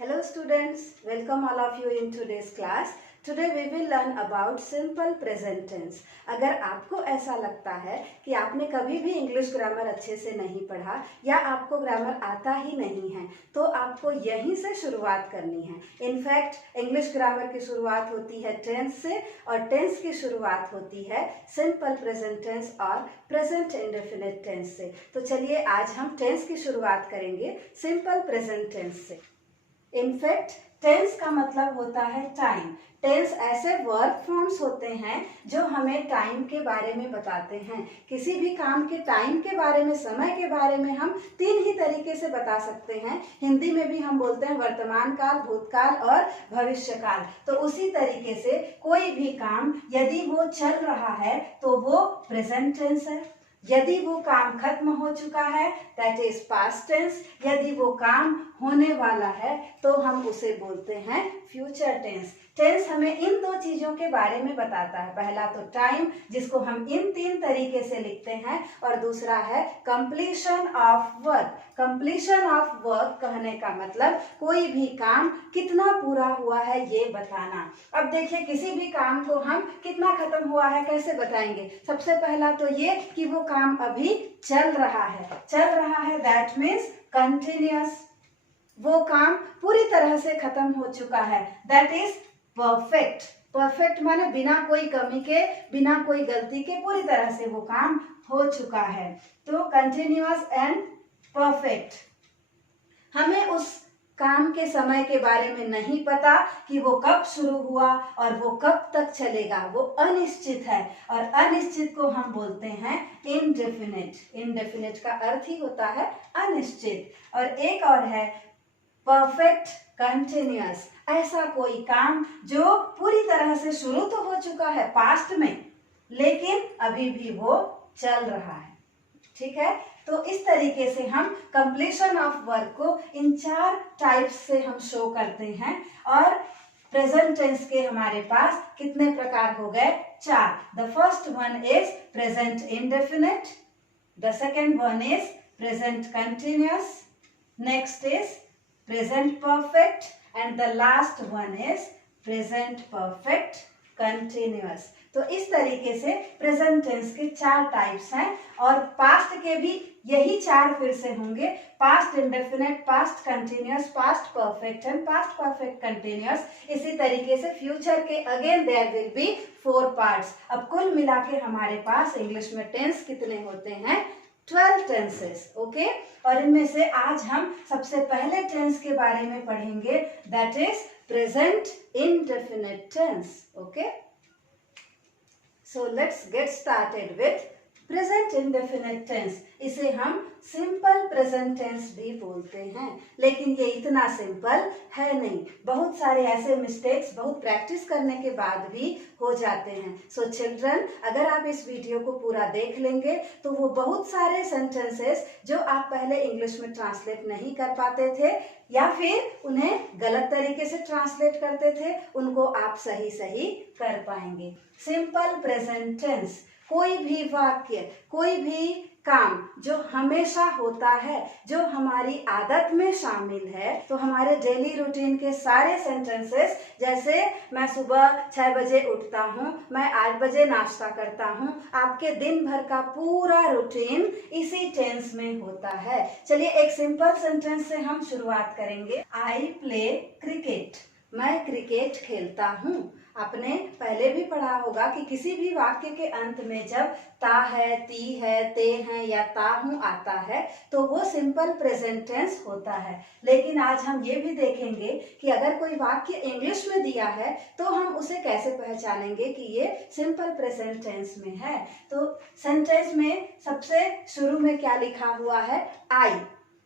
Hello students, welcome all of you in today's class. Today we will learn about simple present tense. अगर आपको ऐसा लगता है कि आपने कभी भी इंग्लिश ग्रामर अच्छे से नहीं पढ़ा या आपको ग्रामर आता ही नहीं है तो आपको यहीं से शुरुआत करनी है. इनफैक्ट इंग्लिश ग्रामर की शुरुआत होती है टेंस से और टेंस की शुरुआत होती है सिंपल प्रेजेंट टेंस और प्रेजेंट इंडेफिनिट टेंस से. तो चलिए आज हम टेंस की शुरुआत करेंगे सिंपल प्रेजेंट टेंस से. इनफैक्ट टेंस का मतलब होता है टाइम. टेंस ऐसे वर्ब फॉर्म्स होते हैं जो हमें टाइम के बारे में बताते हैं. किसी भी काम के टाइम के बारे में, समय के बारे में हम तीन ही तरीके से बता सकते हैं. हिंदी में भी हम बोलते हैं वर्तमान काल, भूतकाल और भविष्य काल. तो उसी तरीके से कोई भी काम यदि वो चल रहा है तो वो प्रेजेंट टेंस है. यदि वो काम खत्म हो चुका है दैट इज पास्ट टेंस. यदि वो काम होने वाला है तो हम उसे बोलते हैं फ्यूचर टेंस. टेंस हमें इन दो चीजों के बारे में बताता है. पहला तो टाइम जिसको हम इन तीन तरीके से लिखते हैं और दूसरा है completion of work. Completion of work कहने का मतलब कोई भी काम कितना पूरा हुआ है ये बताना. अब देखिए किसी भी काम को हम कितना खत्म हुआ है कैसे बताएंगे. सबसे पहला तो ये कि वो काम अभी चल रहा है. चल रहा है दैट मीन्स कंटिन्यूअस. वो काम पूरी तरह से खत्म हो चुका है दैट इज परफेक्ट. परफेक्ट माने बिना कोई कमी के, बिना कोई गलती के पूरी तरह से वो काम हो चुका है. तो कंटिन्यूअस एंड परफेक्ट. हमें उस काम के समय के बारे में नहीं पता कि वो कब शुरू हुआ और वो कब तक चलेगा. वो अनिश्चित है और अनिश्चित को हम बोलते हैं इनडेफिनिट. इनडेफिनिट का अर्थ ही होता है अनिश्चित. और एक और है परफेक्ट कंटिन्यूअस. ऐसा कोई काम जो पूरी तरह से शुरू तो हो चुका है पास्ट में लेकिन अभी भी वो चल रहा है. ठीक है. तो इस तरीके से हम कंप्लीशन ऑफ वर्क को इन चार टाइप्स से हम शो करते हैं. और प्रेजेंट टेंस के हमारे पास कितने प्रकार हो गए? चार. The first one is present indefinite, the second one is present continuous, next is present perfect and the last one is present perfect continuous. तो इस तरीके से प्रेजेंट टेंस के चार टाइप्स हैं और पास्ट के भी यही चार फिर से होंगे. Past indefinite, past continuous, past perfect and past perfect continuous. इसी तरीके से फ्यूचर के again there will be 4 parts. अब कुल मिला के हमारे पास इंग्लिश में टेंस कितने होते हैं? 12 टेंसेस. ओके. और इनमें से आज हम सबसे पहले टेंस के बारे में पढ़ेंगे that is present indefinite tense. Okay. So let's get started with present indefinite tense. इसे हम सिंपल प्रेजेंट टेंस भी बोलते हैं लेकिन ये इतना सिंपल है नहीं. बहुत सारे ऐसे मिस्टेक्स बहुत प्रैक्टिस करने के बाद भी हो जाते हैं. सो चिल्ड्रन, अगर आप इस वीडियो को पूरा देख लेंगे तो वो बहुत सारे सेंटेंसेस जो आप पहले इंग्लिश में ट्रांसलेट नहीं कर पाते थे या फिर उन्हें गलत तरीके से ट्रांसलेट करते थे उनको आप सही सही कर पाएंगे. सिंपल प्रेजेंट टेंस कोई भी वाक्य, कोई भी काम जो हमेशा होता है, जो हमारी आदत में शामिल है. तो हमारे डेली रूटीन के सारे सेंटेंसेस जैसे मैं सुबह 6 बजे उठता हूँ, मैं 8 बजे नाश्ता करता हूँ, आपके दिन भर का पूरा रूटीन इसी टेंस में होता है. चलिए एक सिंपल सेंटेंस से हम शुरुआत करेंगे. आई प्ले क्रिकेट. मैं क्रिकेट खेलता हूँ. आपने पहले भी पढ़ा होगा कि किसी भी वाक्य के अंत में जब ता है, ती है, ते हैं या ता हूं आता है तो वो सिंपल प्रेजेंट टेंस होता है. लेकिन आज हम ये भी देखेंगे कि अगर कोई वाक्य इंग्लिश में दिया है तो हम उसे कैसे पहचानेंगे कि ये सिंपल प्रेजेंट टेंस में है. तो सेंटेंस में सबसे शुरू में क्या लिखा हुआ है? आई.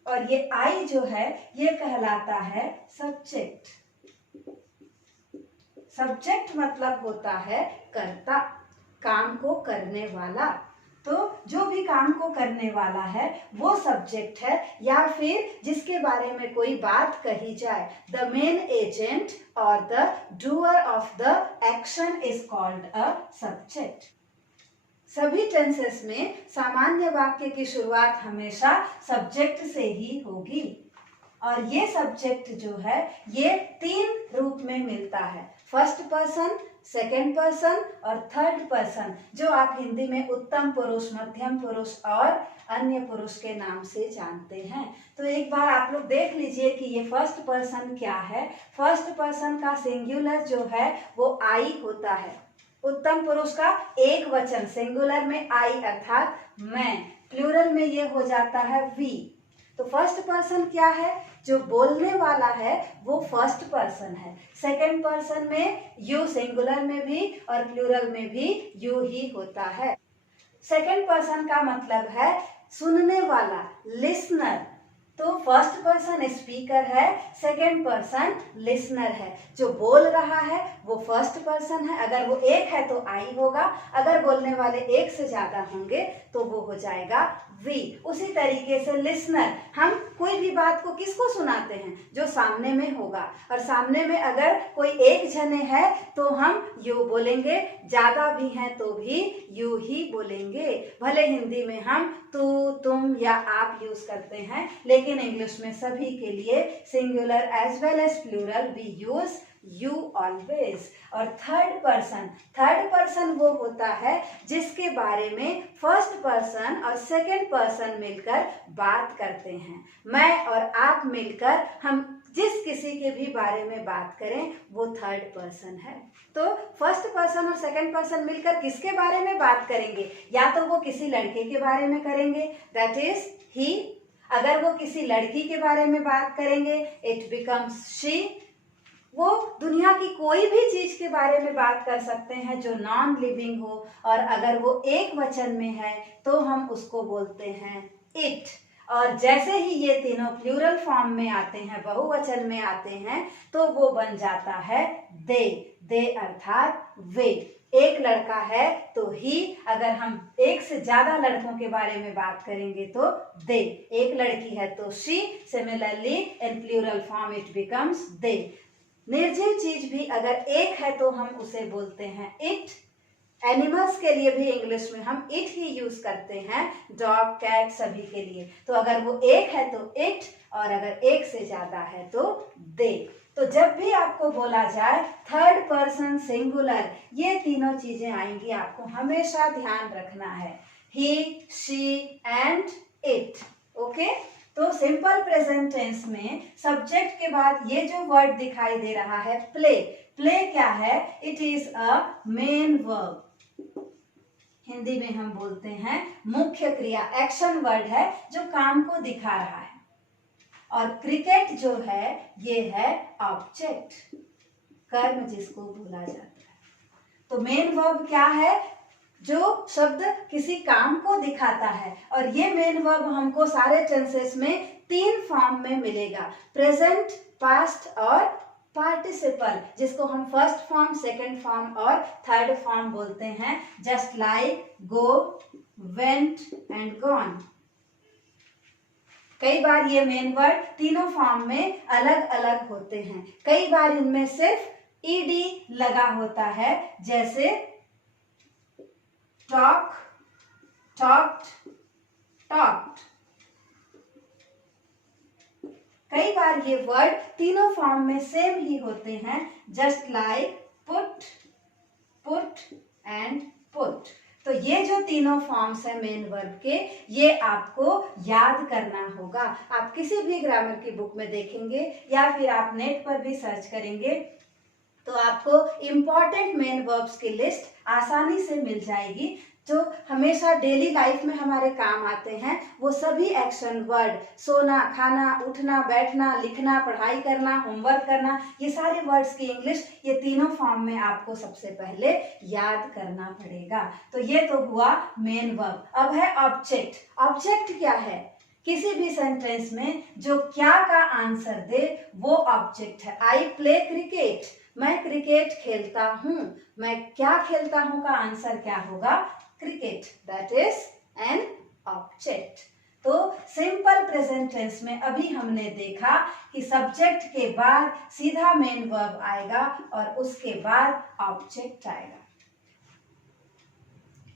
और ये आई जो है ये कहलाता है सब्जेक्ट. सब्जेक्ट मतलब होता है कर्ता, काम को करने वाला. तो जो भी काम को करने वाला है वो सब्जेक्ट है या फिर जिसके बारे में कोई बात कही जाए. द मेन एजेंट और the doer of the action is called a subject. सभी टेंसेस में सामान्य वाक्य की शुरुआत हमेशा सब्जेक्ट से ही होगी. और ये सब्जेक्ट जो है ये 3 रूप में मिलता है, फर्स्ट पर्सन, सेकंड पर्सन और थर्ड पर्सन, जो आप हिंदी में उत्तम पुरुष, मध्यम पुरुष और अन्य पुरुष के नाम से जानते हैं। तो एक बार आप लोग देख लीजिए कि ये फर्स्ट पर्सन क्या है। फर्स्ट पर्सन का सिंगुलर जो है वो आई होता है। उत्तम पुरुष का एक वचन सिंगुलर में आई अर्थात मैं, प्लूरल में ये हो जाता है वी। तो फर्स्ट पर्सन क्या है, जो बोलने वाला है वो फर्स्ट पर्सन है। सेकंड पर्सन में यू सिंगुलर में भी और प्लूरल में भी यू ही होता है। सेकंड पर्सन का मतलब है सुनने वाला, लिसनर। तो फर्स्ट पर्सन स्पीकर है, सेकंड पर्सन लिसनर है। जो बोल रहा है वो फर्स्ट पर्सन है, अगर वो एक है तो आई होगा, अगर बोलने वाले एक से ज्यादा होंगे तो वो हो जाएगा वी। उसी तरीके से लिसनर, हम कोई भी बात को किसको सुनाते हैं, जो सामने में होगा, और सामने में अगर कोई एक जने है तो हम यू बोलेंगे, ज्यादा भी हैं तो भी यू ही बोलेंगे। भले हिंदी में हम तू, तुम या आप यूज करते हैं, लेकिन इंग्लिश में सभी के लिए singular as well as plural we use you always. और थर्ड पर्सन वो होता है जिसके बारे में फर्स्ट पर्सन और सेकंड पर्सन मिलकर बात करते हैं। मैं और आप मिलकर हम जिस किसी के भी बारे में बात करें वो थर्ड पर्सन है। तो फर्स्ट पर्सन और सेकंड पर्सन मिलकर किसके बारे में बात करेंगे, या तो वो किसी लड़के के बारे में करेंगे, दैट इज ही। अगर वो किसी लड़की के बारे में बात करेंगे, इट बिकम्स शी। वो दुनिया की कोई भी चीज के बारे में बात कर सकते हैं जो नॉन लिविंग हो, और अगर वो एक वचन में है तो हम उसको बोलते हैं इट। और जैसे ही ये तीनों प्लूरल फॉर्म में आते हैं, बहुवचन में आते हैं, तो वो बन जाता है दे अर्थात वे। एक लड़का है तो ही, अगर हम एक से ज्यादा लड़कों के बारे में बात करेंगे तो दे। एक लड़की है तो she, similarly in plural form it becomes they. निर्जीव चीज भी अगर एक है तो हम उसे बोलते हैं इट। एनिमल्स के लिए भी इंग्लिश में हम इट ही यूज करते हैं, डॉग, कैट सभी के लिए। तो अगर वो एक है तो इट, और अगर एक से ज्यादा है तो दे। तो जब भी आपको बोला जाए थर्ड पर्सन सिंगुलर, ये तीनों चीजें आएंगी, आपको हमेशा ध्यान रखना है, ही, शी एंड इट। ओके, तो सिंपल प्रेजेंट टेंस में सब्जेक्ट के बाद ये जो वर्ड दिखाई दे रहा है प्ले, प्ले क्या है, it is a main verb. Hindi में हम बोलते हैं मुख्य क्रिया, एक्शन वर्ड है जो काम को दिखा रहा है। और क्रिकेट जो है ये है ऑब्जेक्ट, कर्म जिसको बोला जाता है। तो मेन वर्ब क्या है, जो शब्द किसी काम को दिखाता है। और ये मेन वर्ब हमको सारे टेंसेस में 3 फॉर्म में मिलेगा, प्रेजेंट, पास्ट और पार्टिसिपल, जिसको हम फर्स्ट फॉर्म, सेकंड फॉर्म और थर्ड फॉर्म बोलते हैं, just like go, went and gone. कई बार ये मेन वर्ड तीनों फॉर्म में अलग अलग होते हैं, कई बार इनमें सिर्फ ईडी लगा होता है, जैसे टॉक, टॉक्ड, टॉक्ड। कई बार ये वर्ड तीनों फॉर्म में सेम ही होते हैं, just like put, put and put. तो ये जो तीनों फॉर्म्स है मेन वर्ब के, ये आपको याद करना होगा। आप किसी भी ग्रामर की बुक में देखेंगे या फिर आप नेट पर भी सर्च करेंगे तो आपको इम्पॉर्टेंट मेन वर्ब्स की लिस्ट आसानी से मिल जाएगी, जो हमेशा डेली लाइफ में हमारे काम आते हैं। वो सभी एक्शन वर्ड, सोना, खाना, उठना, बैठना, लिखना, पढ़ाई करना, होमवर्क करना, ये सारे वर्ड्स की इंग्लिश ये तीनों फॉर्म में आपको सबसे पहले याद करना पड़ेगा। तो ये तो हुआ मेन वर्ब। अब है ऑब्जेक्ट। ऑब्जेक्ट क्या है, किसी भी सेंटेंस में जो क्या का आंसर दे वो ऑब्जेक्ट है। आई प्ले क्रिकेट, मैं क्रिकेट खेलता हूँ, मैं क्या खेलता हूँ का आंसर क्या होगा, cricket, that is an object. तो सिंपल प्रेजेंट टेंस में अभी हमने देखा कि सब्जेक्ट के बाद सीधा मेन वर्ब आएगा और उसके बाद ऑब्जेक्ट आएगा।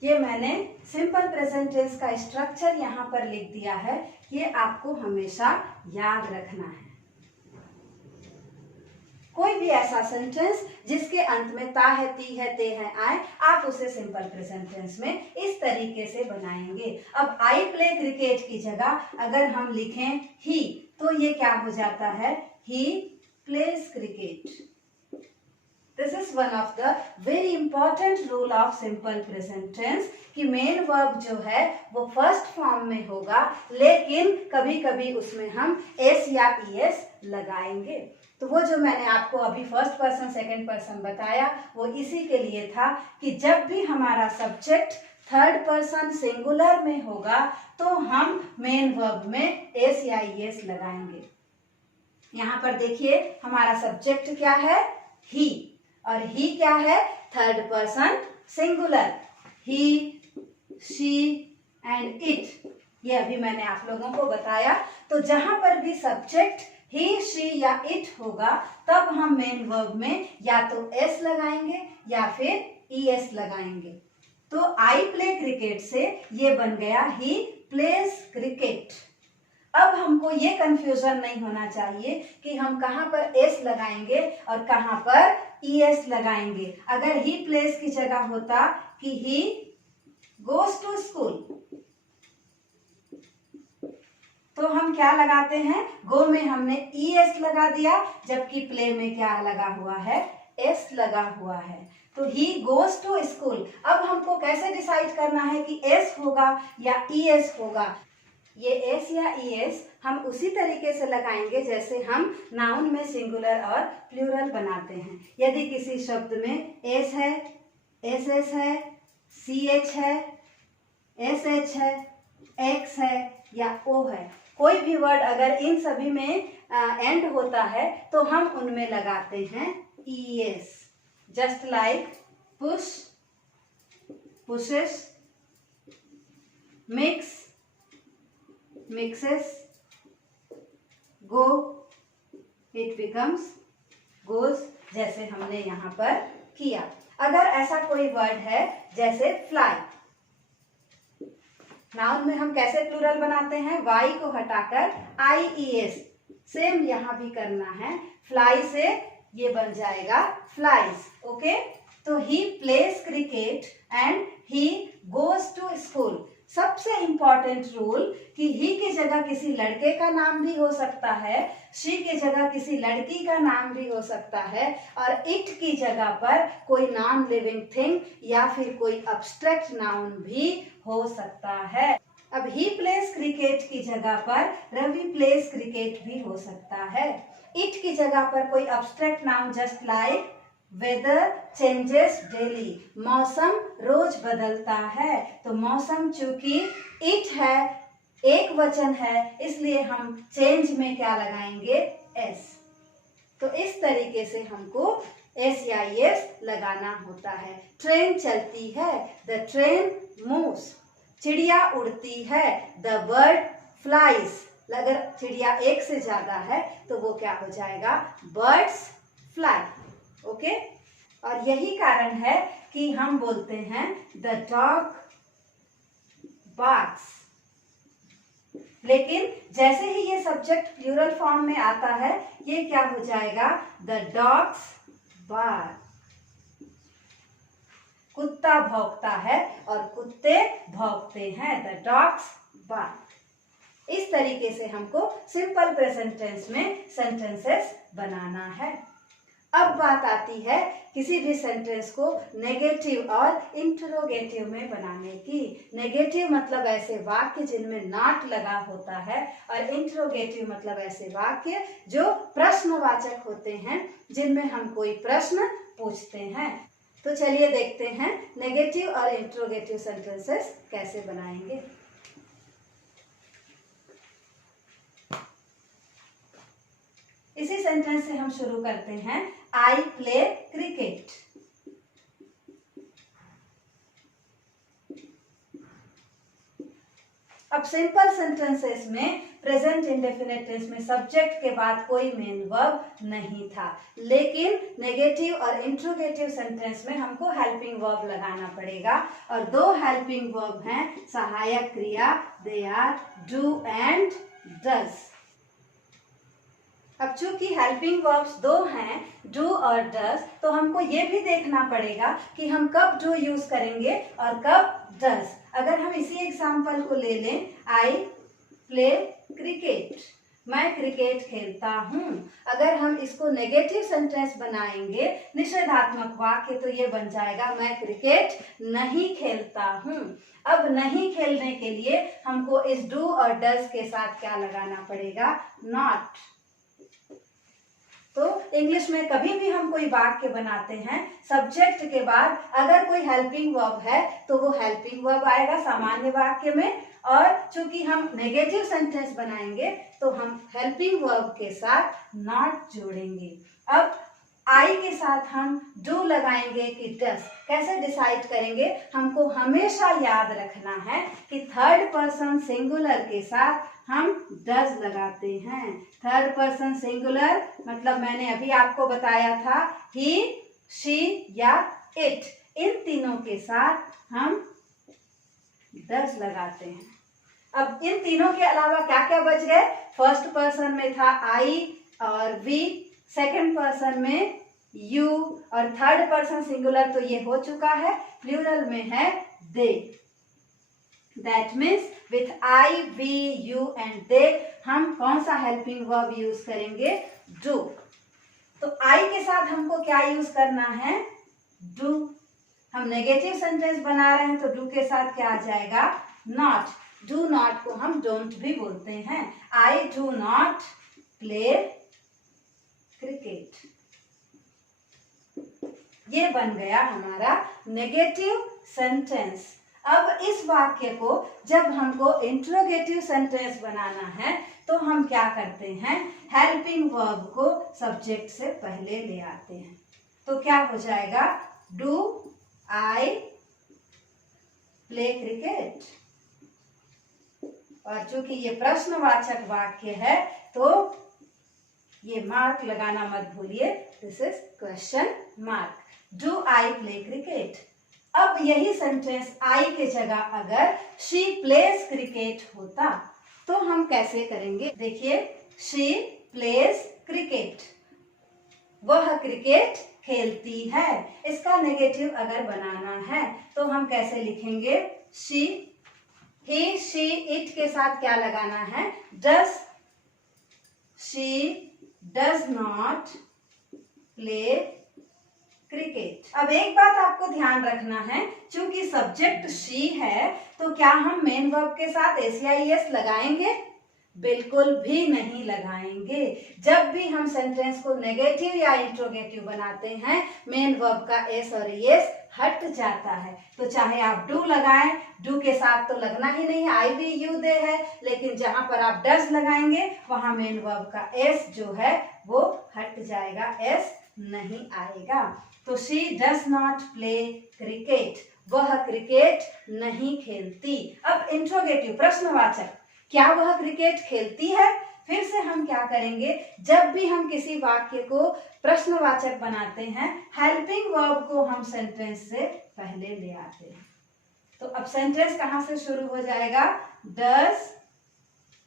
ये मैंने सिंपल प्रेजेंट टेंस का स्ट्रक्चर यहाँ पर लिख दिया है, ये आपको हमेशा याद रखना है। कोई भी ऐसा सेंटेंस जिसके अंत में ता है, ती है, ते है, आए, आप उसे सिंपल प्रेजेंट टेंस में इस तरीके से बनाएंगे। अब आई प्ले क्रिकेट की जगह अगर हम लिखें ही, तो ये क्या हो जाता है, ही plays cricket. This is one of the very important rule of simple present tense कि मेन वर्ब जो है वो फर्स्ट फॉर्म में होगा, लेकिन कभी कभी उसमें हम एस या ईएस लगाएंगे। तो वो जो मैंने आपको अभी फर्स्ट पर्सन सेकंड पर्सन बताया वो इसी के लिए था कि जब भी हमारा सब्जेक्ट थर्ड पर्सन सिंगुलर में होगा तो हम मेन वर्ब में एस या ईएस लगाएंगे। यहाँ पर देखिए हमारा सब्जेक्ट क्या है, ही, और ही क्या है, third person singular, he, she and it. ये अभी मैंने आप लोगों को बताया। तो जहां पर भी सब्जेक्ट ही, शी या इट होगा तब हम मेन वर्ब में या तो एस लगाएंगे या फिर ईएस लगाएंगे। तो आई प्ले क्रिकेट से ये बन गया ही प्लेज क्रिकेट। अब हमको ये कंफ्यूजन नहीं होना चाहिए कि हम कहाँ पर एस लगाएंगे और कहाँ पर ईएस लगाएंगे। अगर ही प्लेस की जगह होता कि ही गोज टू स्कूल, तो हम क्या लगाते हैं, गो में हमने ईएस लगा दिया, जबकि प्ले में क्या लगा हुआ है, एस लगा हुआ है। तो ही गोज टू स्कूल। अब हमको कैसे डिसाइड करना है कि एस होगा या ईएस होगा। ये एस या ईएस हम उसी तरीके से लगाएंगे जैसे हम नाउन में सिंगुलर और प्लूरल बनाते हैं। यदि किसी शब्द में एस है, एस एस है, सी एच है, एस एच है, एक्स है या ओ है, कोई भी वर्ड अगर इन सभी में एंड होता है तो हम उनमें लगाते हैं ES. Just like push, pushes, mix, mixes, go, it becomes goes, जैसे हमने यहाँ पर किया। अगर ऐसा कोई वर्ड है जैसे फ्लाई, नाउन में हम कैसे प्लूरल बनाते हैं, वाई को हटाकर आई ई एस, सेम यहाँ भी करना है। फ्लाई से ये बन जाएगा फ्लाइज। ओके, तो he plays cricket and he goes to school. सबसे इंपॉर्टेंट रूल कि ही की जगह किसी लड़के का नाम भी हो सकता है, शी की जगह किसी लड़की का नाम भी हो सकता है, और इट की जगह पर कोई नॉन लिविंग थिंग या फिर कोई अब्स्ट्रैक्ट नाउन भी हो सकता है। अब ही प्लेज क्रिकेट की जगह पर रवि प्लेज क्रिकेट भी हो सकता है। इट की जगह पर कोई abstract noun just like weather changes daily, मौसम रोज बदलता है। तो मौसम चूंकि इट है, एक वचन है, इसलिए हम चेंज में क्या लगाएंगे, एस। तो इस तरीके से हमको एस या एस लगाना होता है। ट्रेन चलती है, द ट्रेन मूव्स। चिड़िया उड़ती है, द बर्ड फ्लाइज। अगर चिड़िया एक से ज्यादा है तो वो क्या हो जाएगा, बर्ड्स फ्लाई। ओके, और यही कारण है कि हम बोलते हैं द डॉग बार्क्स। लेकिन जैसे ही ये सब्जेक्ट प्लूरल फॉर्म में आता है ये क्या हो जाएगा, द डॉग्स बार्क। कुत्ता भौंकता है और कुत्ते भौंकते हैं, द डॉग्स बार्क। इस तरीके से हमको सिंपल प्रेजेंट टेंस में सेंटेंसेस बनाना है। अब बात आती है किसी भी सेंटेंस को नेगेटिव और इंटरोगेटिव में बनाने की। नेगेटिव मतलब ऐसे वाक्य जिनमें नॉट लगा होता है, और इंटरोगेटिव मतलब ऐसे वाक्य जो प्रश्नवाचक होते हैं, जिनमें हम कोई प्रश्न पूछते हैं। तो चलिए देखते हैं नेगेटिव और इंटरोगेटिव सेंटेंसेस कैसे बनाएंगे। इसी सेंटेंस से हम शुरू करते हैं, आई प्ले क्रिकेट। अब सिंपल सेंटेंसेस में प्रेजेंट इंडेफिनिट टेंस में सब्जेक्ट के बाद कोई मेन वर्ब नहीं था, लेकिन नेगेटिव और इंट्रोगेटिव सेंटेंस में हमको हेल्पिंग वर्ब लगाना पड़ेगा। और दो हेल्पिंग वर्ब हैं सहायक क्रिया, they are do and does. अब चूंकि हेल्पिंग वर्ब्स दो हैं, डू और डज, तो हमको ये भी देखना पड़ेगा कि हम कब डू यूज करेंगे और कब डज। अगर हम इसी एग्जांपल को ले लें, आई प्ले क्रिकेट, मैं क्रिकेट खेलता हूँ। अगर हम इसको नेगेटिव सेंटेंस बनाएंगे, निषेधात्मक वाक्य, तो ये बन जाएगा मैं क्रिकेट नहीं खेलता हूँ। अब नहीं खेलने के लिए हमको इस डू और डज के साथ क्या लगाना पड़ेगा, नॉट। तो इंग्लिश में कभी भी हम कोई वाक्य बनाते हैं, सब्जेक्ट के बाद अगर कोई हेल्पिंग वर्ब है तो वो हेल्पिंग वर्ब आएगा सामान्य वाक्य में, और चूंकि हम नेगेटिव सेंटेंस बनाएंगे तो हम हेल्पिंग वर्ब के साथ नॉट जोड़ेंगे। अब आई के साथ हम डू लगाएंगे कि डस, कैसे डिसाइड करेंगे? हमको हमेशा याद रखना है कि थर्ड पर्सन सिंगुलर के साथ हम डज लगाते हैं। थर्ड पर्सन सिंगुलर मतलब मैंने अभी आपको बताया था, ही, शी या इट, इन तीनों के साथ हम डज लगाते हैं। अब इन तीनों के अलावा क्या क्या बच गए? फर्स्ट पर्सन में था आई और वी, सेकंड पर्सन में यू, और थर्ड पर्सन सिंगुलर तो ये हो चुका है, प्लूरल में है they. That means with I, we, you and they हम कौन सा हेल्पिंग वर्ब यूज करेंगे? डू। तो आई के साथ हमको क्या यूज करना है? डू। हम नेगेटिव सेंटेंस बना रहे हैं तो डू के साथ क्या आ जाएगा? नॉट। डू नॉट को हम डोंट भी बोलते हैं। I do not play cricket, ये बन गया हमारा नेगेटिव सेंटेंस। अब इस वाक्य को जब हमको इंट्रोगेटिव सेंटेंस बनाना है तो हम क्या करते हैं? हेल्पिंग वर्ब को सब्जेक्ट से पहले ले आते हैं। तो क्या हो जाएगा? Do I play cricket. और चूंकि ये प्रश्नवाचक वाक्य है तो ये मार्क लगाना मत भूलिए, this is question mark. Do I play cricket. अब यही सेंटेंस आई के जगह अगर शी प्लेज क्रिकेट होता तो हम कैसे करेंगे? देखिए, शी प्लेज क्रिकेट, वह क्रिकेट खेलती है। इसका नेगेटिव अगर बनाना है तो हम कैसे लिखेंगे? शी, ही, शी, इट के साथ क्या लगाना है? Does. She does not play cricket. अब एक बात आपको ध्यान रखना है, चूंकि सब्जेक्ट शी है तो क्या हम मेन वर्ब के साथ एस लगाएंगे? बिल्कुल भी नहीं लगाएंगे। जब भी हम सेंटेंस को नेगेटिव या इंट्रोगेटिव बनाते हैं, मेन वर्ब का एस और एस हट जाता है। तो चाहे आप डू लगाएं, डू के साथ तो लगना ही नहीं, आई वी यू दे है, लेकिन जहां पर आप डज लगाएंगे वहां मेन वर्ब का एस जो है वो हट जाएगा, एस नहीं आएगा। तो she does not play cricket, वह क्रिकेट नहीं खेलती। अब इंट्रोगेटिव प्रश्नवाचक, क्या वह क्रिकेट खेलती है? फिर से हम क्या करेंगे? जब भी हम किसी वाक्य को प्रश्नवाचक बनाते हैं, हेल्पिंग वर्ब को हम सेंटेंस से पहले ले आते हैं। तो अब सेंटेंस कहां से शुरू हो जाएगा? Does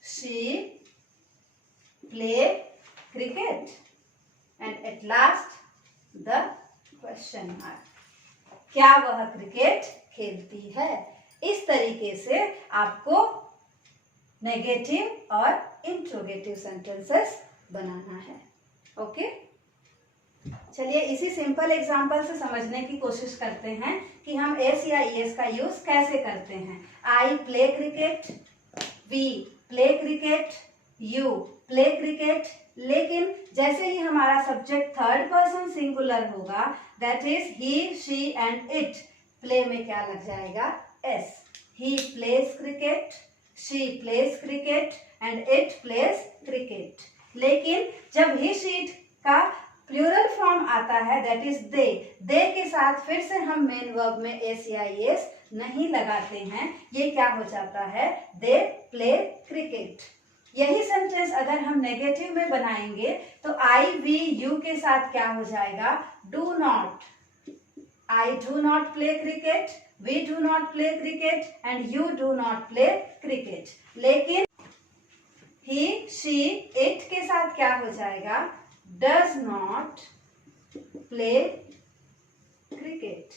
she play cricket, and at last the question mark, क्या वह क्रिकेट खेलती है? इस तरीके से आपको नेगेटिव और इंट्रोगेटिव सेंटेंसेस बनाना है। ओके, चलिए इसी सिंपल एग्जांपल से समझने की कोशिश करते हैं कि हम एस या ईएस का यूज कैसे करते हैं। I play cricket, we play cricket, you play cricket. लेकिन जैसे ही हमारा सब्जेक्ट थर्ड पर्सन सिंगुलर होगा, that is he, she and it, play में क्या लग जाएगा? S. He plays cricket, she plays cricket and it plays cricket। लेकिन जब he, she, it का प्लूरल फॉर्म आता है, दैट इज दे, दे के साथ फिर से हम मेन वर्ब में एस या एस नहीं लगाते हैं। ये क्या हो जाता है? They play cricket. यही सेंटेंस अगर हम नेगेटिव में बनाएंगे तो आई वी यू के साथ क्या हो जाएगा? Do not. I do not play cricket, we do not play cricket and you do not play cricket। लेकिन ही शी, इट के साथ क्या हो जाएगा, does not play cricket.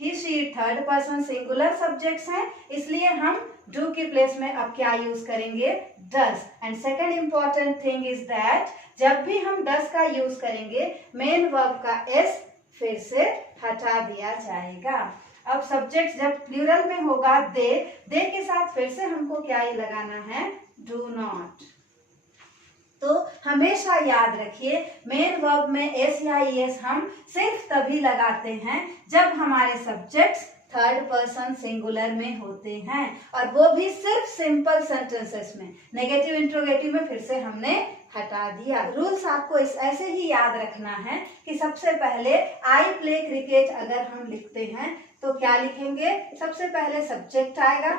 He she third person singular subjects हैं, इसलिए हम डू के प्लेस में अब क्या यूज करेंगे, does. And second important thing is that जब भी हम डज का यूज करेंगे मेन वर्ब का एस फिर से हटा दिया जाएगा। अब सब्जेक्ट जब प्लूरल में होगा दे के साथ फिर से हमको क्या ही लगाना है, डू नॉट। तो हमेशा याद रखिए मेन वर्ब में एस या ईएस हम सिर्फ तभी लगाते हैं जब हमारे सब्जेक्ट्स थर्ड पर्सन सिंगुलर में होते हैं, और वो भी सिर्फ सिंपल सेंटेंसेस में। नेगेटिव इंट्रोगेटिव में फिर से हमने हटा दिया। रूल्स आपको ऐसे ही याद रखना है कि सबसे पहले आई प्ले क्रिकेट अगर हम लिखते हैं तो क्या लिखेंगे, सबसे पहले सब्जेक्ट आएगा,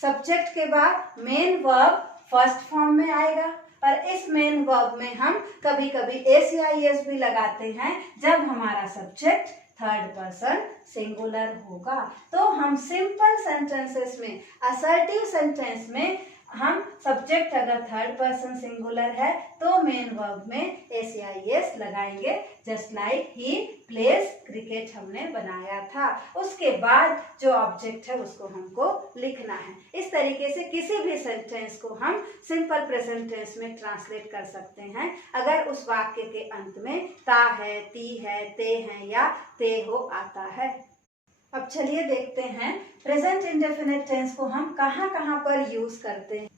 सब्जेक्ट के बाद मेन वर्ब फर्स्ट फॉर्म में आएगा, और इस मेन वर्ब में हम कभी कभी एस या ईएस भी लगाते हैं जब हमारा सब्जेक्ट थर्ड पर्सन सिंगुलर होगा। तो हम सिंपल सेंटेंसेस में, असर्टिव सेंटेंस में हम सब्जेक्ट अगर थर्ड पर्सन सिंगुलर है तो मेन वर्ब में एस या ईएस लगाएंगे, जस्ट लाइक ही प्लेज क्रिकेट हमने बनाया था। उसके बाद जो ऑब्जेक्ट है उसको हमको लिखना है। इस तरीके से किसी भी सेंटेंस को हम सिंपल प्रेजेंट टेंस में ट्रांसलेट कर सकते हैं अगर उस वाक्य के अंत में ता है, ती है, ते हैं या ते हो आता है। अब चलिए देखते हैं प्रेजेंट इंडेफिनिट टेंस को हम कहाँ कहाँ पर यूज करते हैं।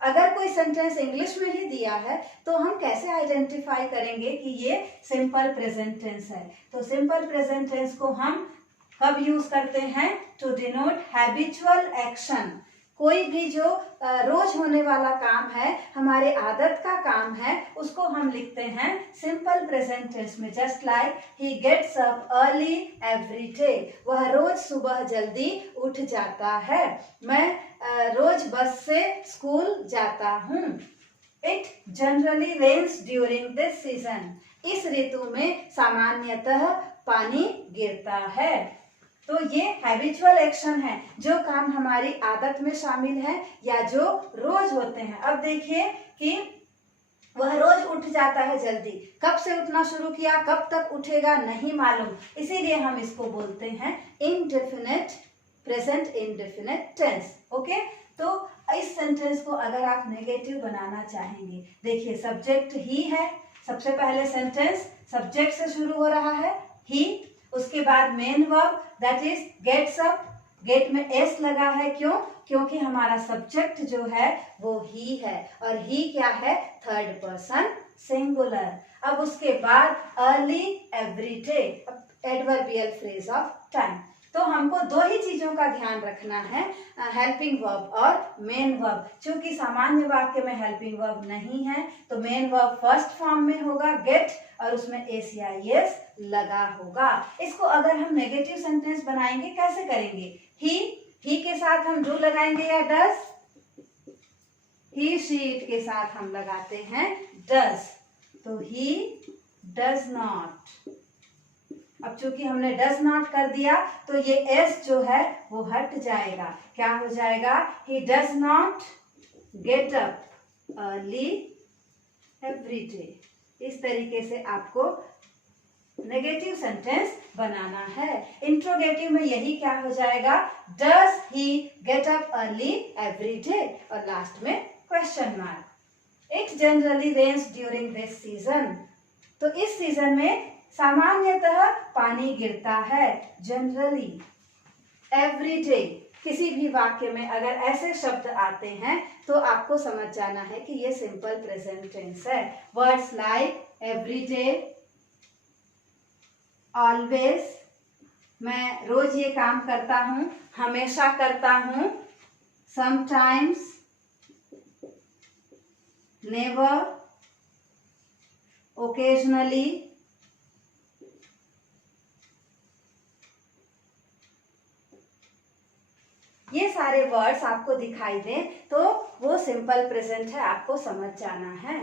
अगर कोई सेंटेंस इंग्लिश में ही दिया है तो हम कैसे आइडेंटिफाई करेंगे कि ये सिंपल प्रेजेंट टेंस है। तो सिंपल प्रेजेंट टेंस को हम कब यूज करते हैं, टू डिनोट हैबिचुअल एक्शन। कोई भी जो रोज होने वाला काम है, हमारे आदत का काम है, उसको हम लिखते हैं सिंपल प्रेजेंट टेंस में, just like he gets up early every day. वह रोज सुबह जल्दी उठ जाता है। मैं रोज बस से स्कूल जाता हूँ। It generally rains during this season. इस ऋतु में सामान्यतः पानी गिरता है। तो ये हैबिचुअल एक्शन है, जो काम हमारी आदत में शामिल है या जो रोज होते हैं। अब देखिए कि वह रोज उठ जाता है जल्दी, कब से उठना शुरू किया, कब तक उठेगा नहीं मालूम, इसीलिए हम इसको बोलते हैं indefinite present indefinite tense. Okay, तो इस सेंटेंस को अगर आप नेगेटिव बनाना चाहेंगे, देखिए सब्जेक्ट ही है, सबसे पहले सेंटेंस सब्जेक्ट से शुरू हो रहा है ही, उसके बाद main verb that is gets up, get में एस लगा है, क्यों, क्योंकि हमारा सब्जेक्ट जो है वो ही है, और ही क्या है, थर्ड पर्सन सिंगुलर। अब उसके बाद early every day, adverbial phrase of time. तो हमको दो ही चीजों का ध्यान रखना है, हेल्पिंग वर्ब और मेन वर्ब। क्योंकि सामान्य वाक्य में हेल्पिंग वर्ब नहीं है तो मेन वर्ब फर्स्ट फॉर्म में होगा गेट, और उसमें एस या एस लगा होगा। इसको अगर हम नेगेटिव सेंटेंस बनाएंगे कैसे करेंगे, ही के साथ हम डू लगाएंगे या डज, ही शी इट के साथ हम लगाते हैं डज, तो ही डज नॉट। अब चूंकि हमने डज नॉट कर दिया तो ये एस जो है वो हट जाएगा, क्या हो जाएगा, he does not gate up early every day. इस तरीके से आपको नेगेटिव सेंटेंस बनाना है। इंट्रोगेटिव में यही क्या हो जाएगा, does he get up early every day, और लास्ट में question mark. It generally rains during this season. तो इस सीजन में सामान्यतः पानी गिरता है, जनरली। एवरी डे, किसी भी वाक्य में अगर ऐसे शब्द आते हैं तो आपको समझ जाना है कि ये सिंपल प्रेजेंट टेंस है। Words like every day, always, मैं रोज ये काम करता हूं, हमेशा करता हूं, समटाइम्स, नेवर, ओकेजनली, ये सारे वर्ड्स आपको दिखाई दें तो वो सिंपल प्रेजेंट है, आपको समझ जाना है।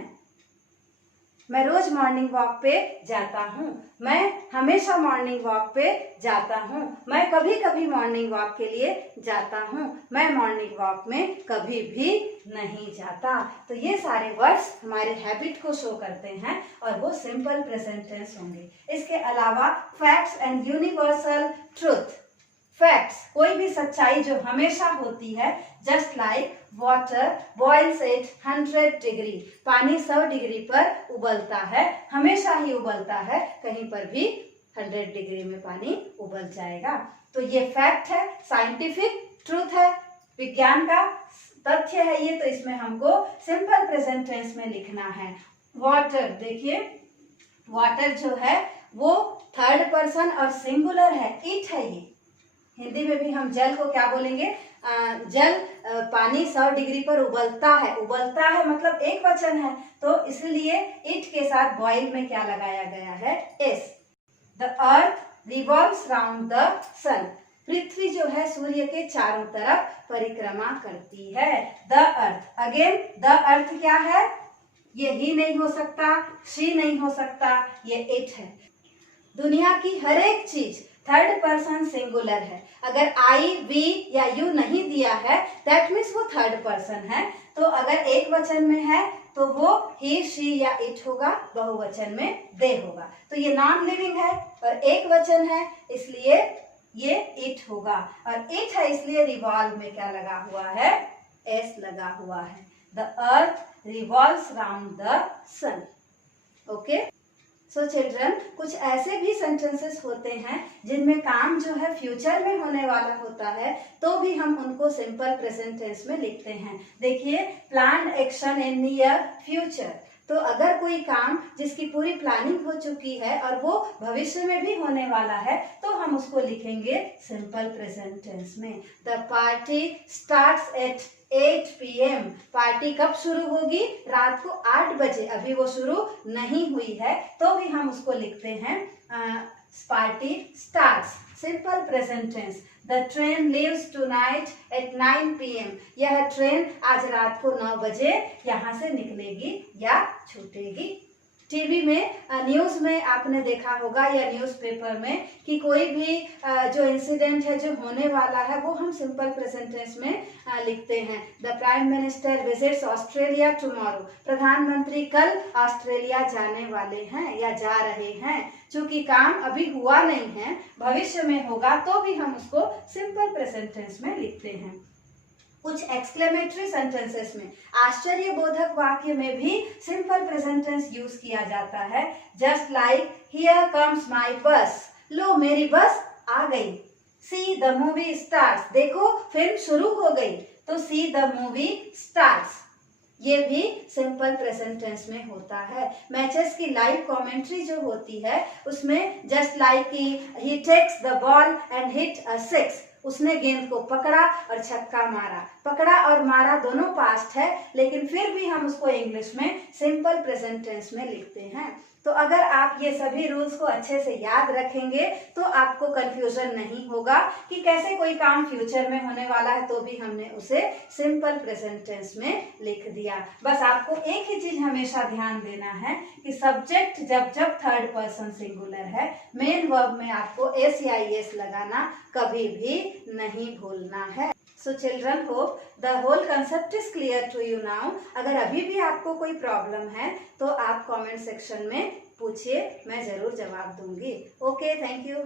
मैं रोज मॉर्निंग वॉक पे जाता हूँ। मैं हमेशा मॉर्निंग वॉक पे जाता हूँ। मैं कभी कभी मॉर्निंग वॉक के लिए जाता हूँ। मैं मॉर्निंग वॉक में कभी भी नहीं जाता। तो ये सारे वर्ड्स हमारे हैबिट को शो करते हैं और वो सिंपल प्रेजेंट टेंस होंगे। इसके अलावा facts and universal truth. Facts, कोई भी सच्चाई जो हमेशा होती है, just like water boils at 100 degree. पानी 100 डिग्री पर उबलता है, हमेशा ही उबलता है, कहीं पर भी 100 डिग्री में पानी उबल जाएगा। तो ये फैक्ट है, साइंटिफिक ट्रूथ है, विज्ञान का तथ्य है ये। तो इसमें हमको सिंपल प्रेजेंट टेंस में लिखना है। वाटर, देखिए वाटर जो है वो थर्ड पर्सन और सिंगुलर है, इट है ये। हिंदी में भी हम जल को क्या बोलेंगे? जल, पानी 100 डिग्री पर उबलता है। उबलता है मतलब एक वचन है, तो इसलिए इट के साथ बॉइल में क्या लगाया गया है? S. The earth revolves round the sun. पृथ्वी जो है सूर्य के चारों तरफ परिक्रमा करती है। The earth, again the earth क्या है? ये ही नहीं हो सकता, शी नहीं हो सकता, ये इट है। दुनिया की हर एक चीज थर्ड पर्सन सिंगुलर है। अगर आई, वी या यू नहीं दिया है, दैट मीन्स वो थर्ड पर्सन है। तो अगर एक वचन में है तो वो ही, शी या इट होगा, बहुवचन में दे होगा। तो ये नॉन लिविंग है और एक वचन है, इसलिए ये इट होगा। और इट है इसलिए रिवॉल्व में क्या लगा हुआ है? एस लगा हुआ है। The earth revolves round the sun. Okay, so children, कुछ ऐसे भी सेंटेंसेस होते हैं जिनमें काम जो है फ्यूचर में होने वाला होता है, तो भी हम उनको सिंपल प्रेजेंट टेंस में लिखते हैं। देखिए, planned action in near future. तो अगर कोई काम जिसकी पूरी प्लानिंग हो चुकी है और वो भविष्य में भी होने वाला है, तो हम उसको लिखेंगे सिंपल प्रेजेंट टेंस में। The party starts at 8 PM। Party कब शुरू होगी? रात को 8 बजे। अभी वो शुरू नहीं हुई है, तो भी हम उसको लिखते हैं party starts, simple present tense. The train leaves tonight at 9 PM। यह ट्रेन आज रात को 9 बजे यहाँ से निकलेगी या छूटेगी। टीवी में, न्यूज़ में आपने देखा होगा या न्यूज़पेपर में कि कोई भी जो इंसिडेंट है जो होने वाला है, वो हम सिंपल प्रेजेंट टेंस में लिखते हैं। The prime minister visits Australia tomorrow. प्रधानमंत्री कल ऑस्ट्रेलिया जाने वाले हैं या जा रहे हैं। चूंकि काम अभी हुआ नहीं है, भविष्य में होगा, तो भी हम उसको सिंपल प्रेजेंट टेंस में लिखते हैं। कुछ एक्सक्लेमेटरी सेंटेंसेस में, आश्चर्यबोधक वाक्य में भी सिंपल प्रेजेंट टेंस यूज किया जाता है। Just like here comes my बस। लो, मेरी बस आ गई। See the movie starts. देखो, फिल्म शुरू हो गई, तो सी द मूवी स्टार्ट्स। ये भी सिंपल प्रेजेंट टेंस में होता है। मैचेस की लाइव कमेंट्री जो होती है, उसमें just like he takes the ball and hit a 6। उसने गेंद को पकड़ा और छक्का मारा। पकड़ा और मारा दोनों पास्ट है, लेकिन फिर भी हम उसको इंग्लिश में सिंपल प्रेजेंट टेंस में लिखते हैं। तो अगर आप ये सभी रूल्स को अच्छे से याद रखेंगे तो आपको कंफ्यूजन नहीं होगा कि कैसे कोई काम फ्यूचर में होने वाला है, तो भी हमने उसे सिंपल प्रेजेंट टेंस में लिख दिया। बस आपको एक ही चीज हमेशा ध्यान देना है कि सब्जेक्ट जब जब थर्ड पर्सन सिंगुलर है, मेन वर्ब में आपको एस या एस लगाना कभी भी नहीं भूलना है। So children, hope the whole concept is clear to you now. अगर अभी भी आपको कोई प्रॉब्लम है तो आप कमेंट सेक्शन में पूछिए, मैं जरूर जवाब दूंगी। Okay, thank you.